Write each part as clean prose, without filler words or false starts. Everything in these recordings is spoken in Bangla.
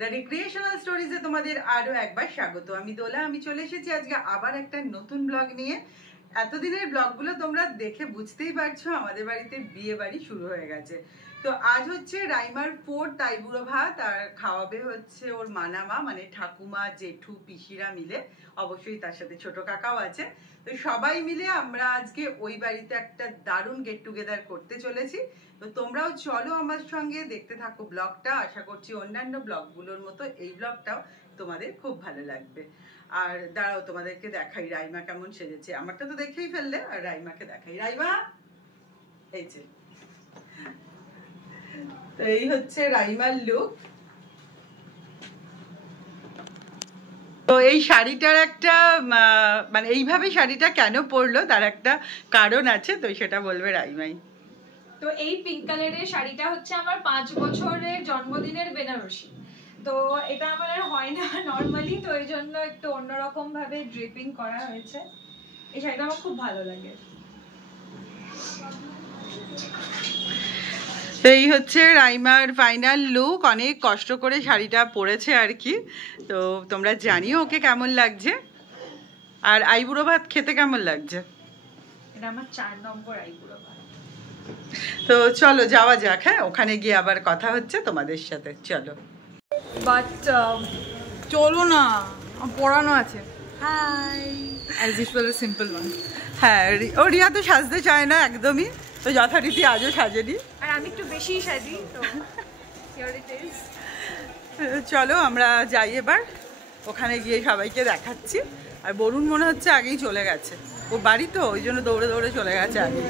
দ্য রিক্রিয়েশনাল স্টোরিজে তোমাদের আরও একবার স্বাগত। আমি দোলা, আমি চলে এসেছি আজকে আবার একটা নতুন ব্লগ নিয়ে। এতদিনের ব্লগগুলো তোমরা দেখে বুঝতেই পারছো আমাদের বাড়িতে বিয়ে বাড়ি শুরু হয়ে গেছে। তো আজ হচ্ছে রাইমার 4th আইবুড়ো ভাত, আর খাওয়াবে হচ্ছে ওর মানামা, মানে ঠাকুমা, জেঠু, পিসিরা মিলে। অবশ্যই তার সাথে ছোট কাকাও আছে। তো সবাই মিলে আমরা আজকে ওই বাড়িতে একটা দারুণ গেট টুগেদার করতে চলেছি। তো তোমরাও চলো আমার সঙ্গে, দেখতে থাকো ব্লগটা। আশা করছি অন্যান্য ব্লগগুলোর মতো এই ব্লগটাও তোমাদের খুব ভালো লাগবে। আর দাঁড়াও তোমাদেরকে দেখাই রাইমা কেমন সেজেছে। আমারটা তো দেখেই ফেললে, আর রাইমাকে দেখাই। রাইমা এই যে, তো এই হচ্ছে রাইমার লুক। তো এই শাড়িটার একটা মানে এইভাবে শাড়িটা কেন পরলো তার একটা কারণ আছে, তো সেটা বলবে রাইমাই। তো এই পিঙ্ক কালারের শাড়িটা হচ্ছে আমার 5 বছরের জন্মদিনের বেনারসি। তো এটা আমার আর হয় না নর্মালি, তো এই জন্য একটু অন্যরকম ভাবে ড্রেপিং করা হয়েছে। এই শাড়িটা আমার খুব ভালো লাগে। এই হচ্ছে রাইমার ফাইনাল লুক। অনেক কষ্ট করে শাড়িটা পরেছে আর কি। তো তোমরা জানিও ওকে কেমন লাগছে। আর আইবুড়ো ভাত খেতে কেমন লাগছে? এটা আমার 4 নম্বর আইবুড়ো ভাত। তো চলো যাওয়া যাক। হ্যাঁ, ওখানে গিয়ে আবার কথা হচ্ছে তোমাদের সাথে। চলো। বাট চলো না, পড়ানো আছে। Hi, as usual simple one. হ্যাঁ, ও রিয়া তো সাজতে চায় না একদমই, তো যথারীতি আজও সাজেনি। আর আমি একটু বেশি সাজি, তো হিয়ার ইট ইজ। চলো আমরা যাই এবার, ওখানে গিয়ে সবাইকে দেখাচ্ছি। আর বরুণ মনে হচ্ছে আগেই চলে গেছে, ও বাড়ি তো ওই জন্য দৌড়ে দৌড়ে চলে গেছে আগে।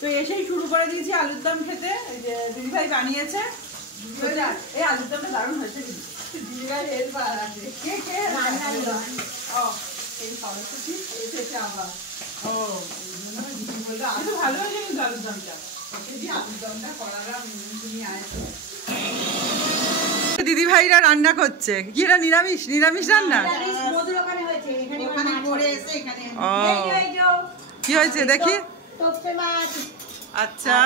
তো এসেই শুরু করে দিয়েছি আলুর দম খেতে। এই যে দিদিভাই বানিয়েছে। এই আলুর দমটা দারুণ হয়েছে। দিদিভাই হেল্পার আছে। কে কে রান্না? ও এই সরস্বতী এসেছে আবার। ও দিদি বললো আলু ভালো হয়েছে কিন্তু আলুর দমটা। ওকে দিয়ে আলুর দমটা করালাম, তুমি আসো। দিদিভাইরা রান্না করছে কি? এটা নিরামিষ? নিরামিষ রান্না? ও কি হয়েছে দেখি। আচ্ছা,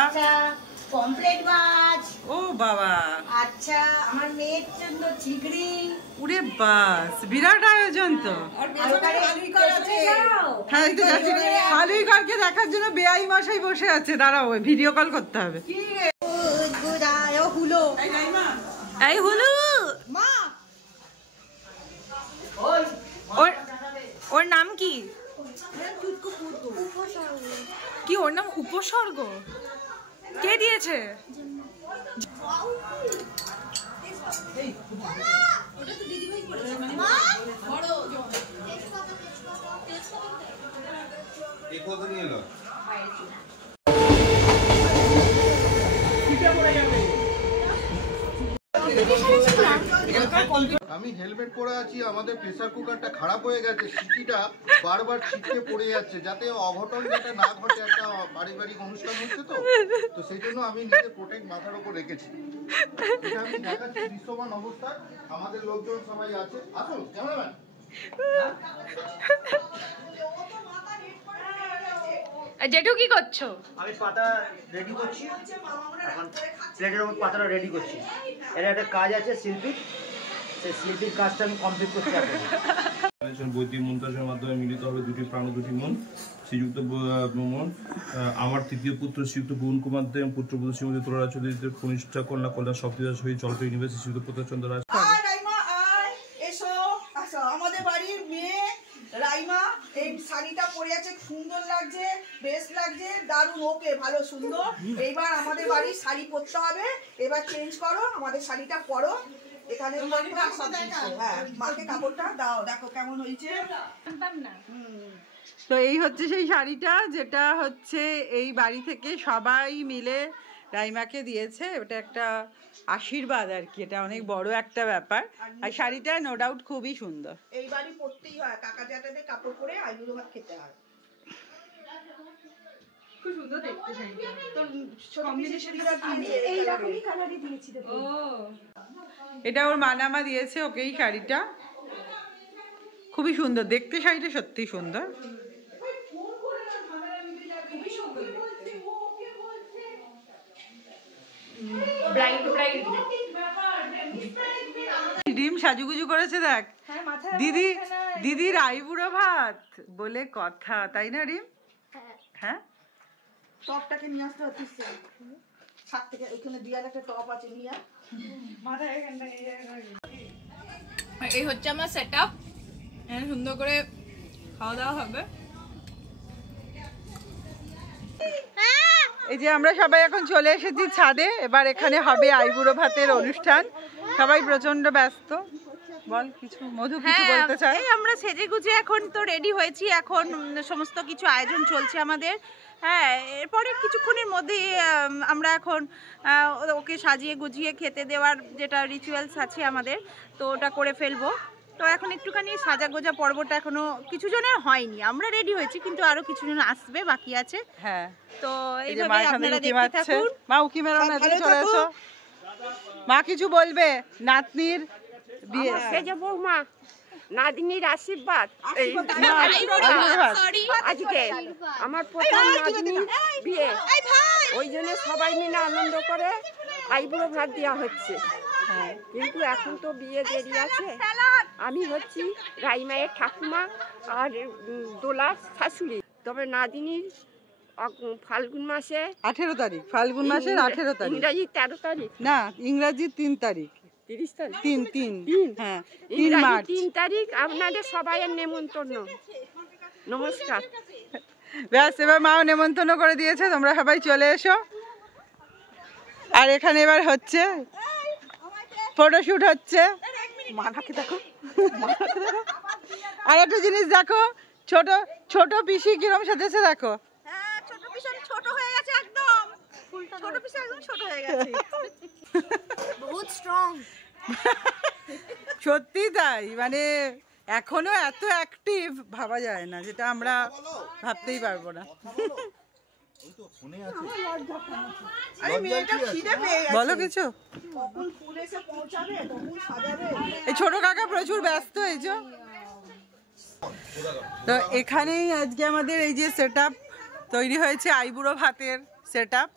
পমফ্রেট মাছ। ও বাবা, আচ্ছা আমার মেয়ের জন্য চিংড়ি। উরে বাস, বিরাট আয়োজন তো। হ্যাঁ একটু যাচ্ছি, আলুইকারকে দেখার জন্য বেআই মশাই বসে আছে। দাঁড়াও, ভিডিও কল করতে হবে। এই হলো মা, ওর নাম কি? কি ওর নাম? উপসর্গ? কে দিয়েছে? আমি হেলমেট পরে আছি, আমাদের প্রেসার কুকারটা খারাপ হয়ে গেছে, সিটিটা বারবার ছিটকে পড়ে যাচ্ছে, যাতে অঘটন যাতে না ঘটে। একটা পারিবারিক অনুষ্ঠান হচ্ছে তো সেই জন্য আমি নিজে প্রোটেক্ট মাথার উপর রেখেছি। এটা আমি দেখাচ্ছি দৃশ্যমান অবস্থা। আমাদের লোকজন সবাই আছে। আসুন ক্যামেরাম্যান। জেঠু কি করছো? আমি পাতা রেডি করছি, এখন প্লেটের উপর পাতাটা রেডি করছি। এর একটা কাজ আছে শিল্পীর, সেই শিল্পীর কাজটা আমি কমপ্লিট করছি এখন। বৈদিক মন্ত্রের মাধ্যমে মিলিত হবে দুটি প্রাণ দুটি মন। শ্রীযুক্ত মন আমার তৃতীয় পুত্র শ্রীযুক্ত বরুণ কুমার দেব, পুত্রবধূ শ্রীমতী তুলা চৌধুরীদের কনিষ্ঠা কন্যা কল্যাণ সপ্তদা সহিত জলপাই ইউনিভার্সিটি শ্রীযুক্ত প্রতাপচন্দ্র রাজ। আমাদের বাড়ির মেয়ে রাইমা এই শাড়িটা পরে আছে, সুন্দর লাগছে, বেশ লাগছে, দারুণ। ওকে ভালো সুন্দর। এইবার আমাদের বাড়ির শাড়ি পরতে হবে, এবার চেঞ্জ করো, আমাদের শাড়িটা পরো। এখানে সব দিচ্ছে। হ্যাঁ, মাকে কাপড়টা দাও, দেখো কেমন হয়েছে। তো এই হচ্ছে সেই শাড়িটা যেটা হচ্ছে এই বাড়ি থেকে সবাই মিলে রাইমাকে দিয়েছে। ওটা একটা আশীর্বাদ আর কি, এটা অনেক বড় একটা ব্যাপার। আর শাড়িটা নো ডাউট খুবই সুন্দর। এই বাড়ি পড়তেই হয়, কাকা জ্যাঠাদের কাপড় পরে আইবুড়ো ভাত খেতে হয়। খুব সুন্দর দেখতে শাড়িটা। তো কম্বিনেশনটা দিয়েছে এই রকমই কালারই দিয়েছি দেখো। ও এটা ওর মানামা দিয়েছে ওকে এই শাড়িটা, খুবই সুন্দর দেখতে। শাড়িটা সত্যি সুন্দর। ব্রাইড ব্রাইড ডিম সাজুগুজু করেছে দেখ। হ্যাঁ মাথায় দিদি দিদির আইবুড়ো ভাত বলে কথা, তাই না রিম? হ্যাঁ টপটাকে নিয়ে আসতে হচ্ছে ছাদ থেকে, ওইখানে দিয়ার একটা টপ আছে নিয়ে মাথায় এখানটা এই হচ্ছে আমার সেটআপ। এখানে সুন্দর করে খাওয়া দাওয়া হবে। এই যে আমরা সবাই এখন চলে এসেছি ছাদে, এবার এখানে হবে আইবুড়ো ভাতের অনুষ্ঠান। সবাই প্রচন্ড ব্যস্ত। বল কিছু, মধু কিছু বলতে চাই? এই আমরা সেজে গুজে এখন তো রেডি হয়েছি, এখন সমস্ত কিছু আয়োজন চলছে আমাদের। হ্যাঁ, এরপরে কিছুক্ষণের মধ্যেই আমরা এখন ওকে সাজিয়ে গুজিয়ে খেতে দেওয়ার যেটা রিচুয়ালস আছে আমাদের, তো ওটা করে ফেলবো। তো এখন একটুখানি সাজা গোজা পর্বটা এখনো কিছু জনের হয়নি, আমরা রেডি হয়েছি কিন্তু আরো কিছু জন আসবে, বাকি আছে। হ্যাঁ, তো এই যে এইভাবে মা এখানে আপনারা উঁকি দেখতে মারছে। থাকুন। মা উঁকি মেরো না, এদিকে চলে এসো। মা কিছু বলবে নাতনির বিয়ে? সেজে বৌমা নাদিনীর আশীর্বাদ এই না, আইবুড়ো ভাত। আজকে আমার প্রথম নাদিনীর বিয়ে, ওই জন্য সবাই মিলে আনন্দ করে আইবুড়ো ভাত দেওয়া হচ্ছে। কিন্তু এখন তো বিয়ে দেরি আছে। আমি হচ্ছি রাইমায়ের ঠাকুমা আর দোলার শাশুড়ি। তবে নাদিনীর ফাল্গুন মাসে 18 তারিখ, ফাল্গুন মাসের 18 তারিখ, ইংরাজি 13 তারিখ না ইংরাজি 3 তারিখ, 30 তারিখ 3 হ্যাঁ 3 ইংরাজি মার্চ। 3 তারিখ আপনাদের সবাইয়ের নেমন্তন্ন। নমস্কার। ব্যাস, এবার মাও নেমন্তন্ন করে দিয়েছে, তোমরা সবাই চলে এসো। আর এখানে এবার হচ্ছে ফটোশুট হচ্ছে। মানাকে দেখো, আর একটা জিনিস দেখো, ছোট ছোট পিসি কিরম সাথেছে দেখো। হ্যাঁ, ছোট পিসন ছোট হয়ে গেছে একদম, ছোট পিসন একদম ছোট হয়ে গেছে, বহুত স্ট্রং। সত্যি তাই, মানে এখনো এত অ্যাক্টিভ ভাবা যায় না, যেটা আমরা ভাবতেই পারবো না। আরে মেয়েটা খিদে পেয়ে গেছে। বলো কিছু। কখন ফুল এসে পৌঁছাবে, কখন সাজাবে। এই ছোট কাকা প্রচুর ব্যস্ত। এই যে তো এখানেই আজকে আমাদের এই যে সেটআপ তৈরি হয়েছে, আইবুড়ো ভাতের সেটআপ।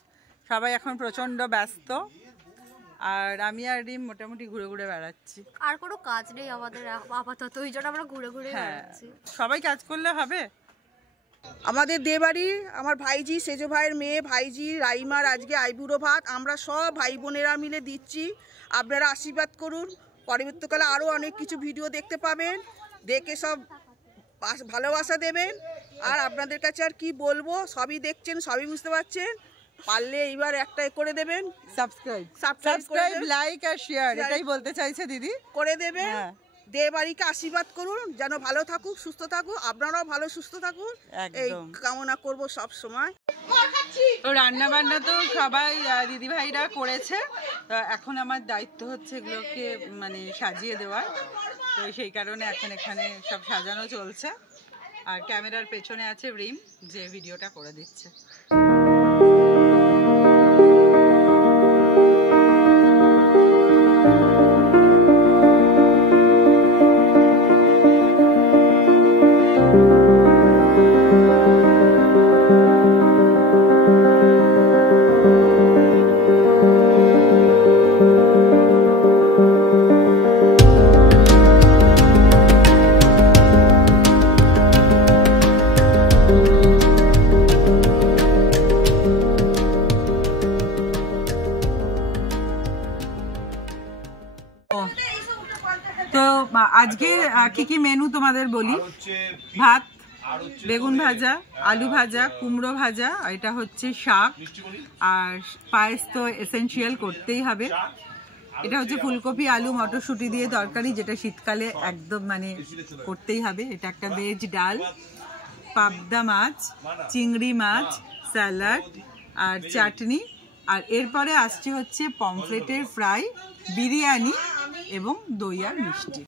সবাই এখন প্রচন্ড ব্যস্ত, আর আমি আর রিম মোটামুটি ঘুরে ঘুরে বেড়াচ্ছি। আর কোনো কাজ নেই আমাদের আপাতত, ওই জন্য আমরা ঘুরে ঘুরে হ্যাঁ, বেড়াচ্ছি। সবাই কাজ করলে হবে। আমাদের দেবাড়ি আমার ভাইজি, সেজো ভাইয়ের মেয়ে ভাইজি রাইমার আজকে আইবুড়ো ভাত আমরা সব ভাই বোনেরা মিলে দিচ্ছি। আপনারা আশীর্বাদ করুন। পরবর্তীকালে আরও অনেক কিছু ভিডিও দেখতে পাবেন, দেখে সব ভালোবাসা দেবেন। আর আপনাদের কাছে আর কি বলবো, সবই দেখছেন, সবই বুঝতে পারছেন। পারলে এইবার একটা করে দেবেন, সাবস্ক্রাইব, লাইক আর শেয়ার, এটাই বলতে চাইছে দিদি, করে দেবেন। হ্যাঁ। দেবাড়িকে আশীর্বাদ করুন যেন ভালো থাকুক, সুস্থ থাকুক, আপনারাও ভালো সুস্থ থাকুন, এই একদম কামনা করব সব সময়। তো রান্না বান্না তো সবাই দিদি ভাইরা করেছে, তো এখন আমার দায়িত্ব হচ্ছে এগুলোকে মানে সাজিয়ে দেওয়ার। তো সেই কারণে এখন এখানে সব সাজানো চলছে, আর ক্যামেরার পেছনে আছে রিম, যে ভিডিওটা করে দিচ্ছে। তো আজকে কি কি মেনু তোমাদের বলি। ভাত, বেগুন ভাজা, আলু ভাজা, কুমড়ো ভাজা, আর এটা হচ্ছে শাক, আর পায়েস তো এসেনশিয়াল করতেই হবে। এটা হচ্ছে ফুলকপি আলু মটরশুঁটি দিয়ে তরকারি, যেটা শীতকালে একদম মানে করতেই হবে। এটা একটা ভেজ ডাল, পাবদা মাছ, চিংড়ি মাছ, স্যালাড আর চাটনি। আর এরপরে আসছে হচ্ছে পমফ্রেটের ফ্রাই, বিরিয়ানি এবং দই আর মিষ্টি।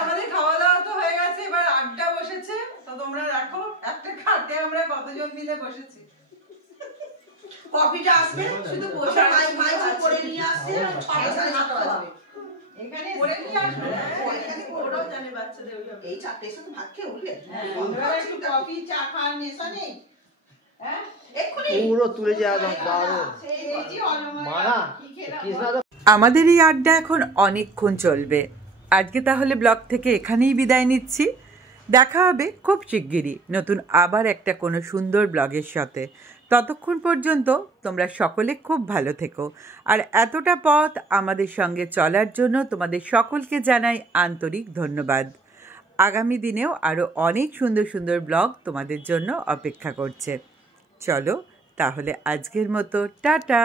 আমাদের খাওয়া দাওয়া তো হয়ে গেছে, এবার আড্ডা বসেছে। তো তোমরা দেখো একটা খাটে আমরা কতজন মিলে বসেছি। কফিটা আসবে, শুধু বসে মাইক করে নিয়ে আসছে, 6:30 আসবে। এখানে করে নিয়ে আসবে, এখানে ওরাও জানে বাচ্চাদের এই 4টে এসে তো ভাত খেয়ে উঠলে। এবার একটু কফি চা খাওয়ার নেশা নেই? হ্যাঁ এক্ষুনি পুরো তুলে যায় একদম দারুণ এই যে মারা কৃষ্ণা তো আমাদের এই আড্ডা এখন অনেকক্ষণ চলবে। আজকে তাহলে ব্লগ থেকে এখানেই বিদায় নিচ্ছি। দেখা হবে খুব শিগগিরই নতুন আবার একটা কোনো সুন্দর ব্লগের সাথে। ততক্ষণ পর্যন্ত তোমরা সকলে খুব ভালো থেকো। আর এতটা পথ আমাদের সঙ্গে চলার জন্য তোমাদের সকলকে জানাই আন্তরিক ধন্যবাদ। আগামী দিনেও আরও অনেক সুন্দর সুন্দর ব্লগ তোমাদের জন্য অপেক্ষা করছে। চলো তাহলে আজকের মতো টাটা।